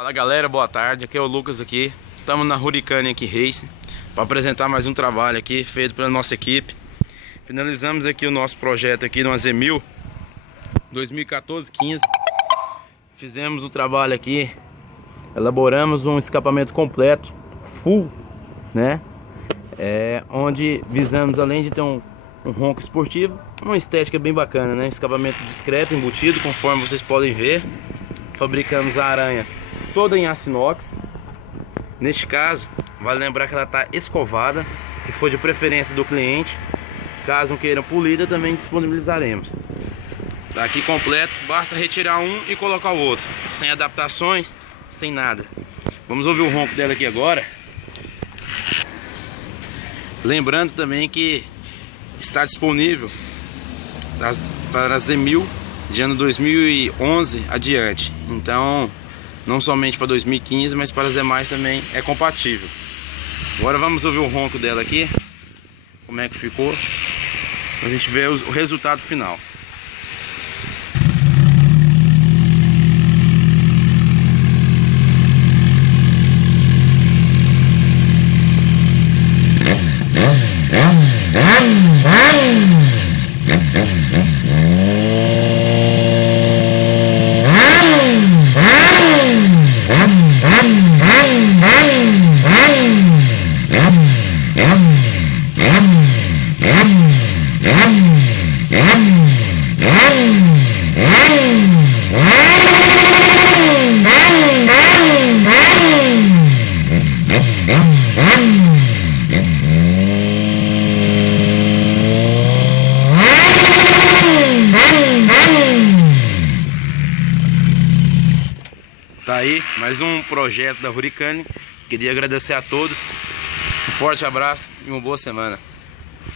Fala galera, boa tarde, aqui é o Lucas aqui. Estamos na Hurricane aqui Racing para apresentar mais um trabalho aqui feito pela nossa equipe. Finalizamos aqui o nosso projeto aqui no Z1000 2014-15. Fizemos o trabalho aqui, elaboramos um escapamento completo, full, né? Onde visamos, além de ter um ronco esportivo, uma estética bem bacana, né? Escapamento discreto, embutido, conforme vocês podem ver. Fabricamos a aranha toda em aço inox. Neste caso, vale lembrar que ela está escovada, que foi de preferência do cliente. Caso queiram polida, também disponibilizaremos. Tá aqui completo, basta retirar um e colocar o outro, sem adaptações, sem nada. Vamos ouvir o ronco dela aqui agora. Lembrando também que está disponível para Z1000 de ano 2011 adiante. Então, não somente para 2015, mas para as demais também é compatível. Agora vamos ouvir o ronco dela aqui, como é que ficou, para a gente ver o resultado final. Tá aí, mais um projeto da Hurricane. Queria agradecer a todos. Um forte abraço e uma boa semana.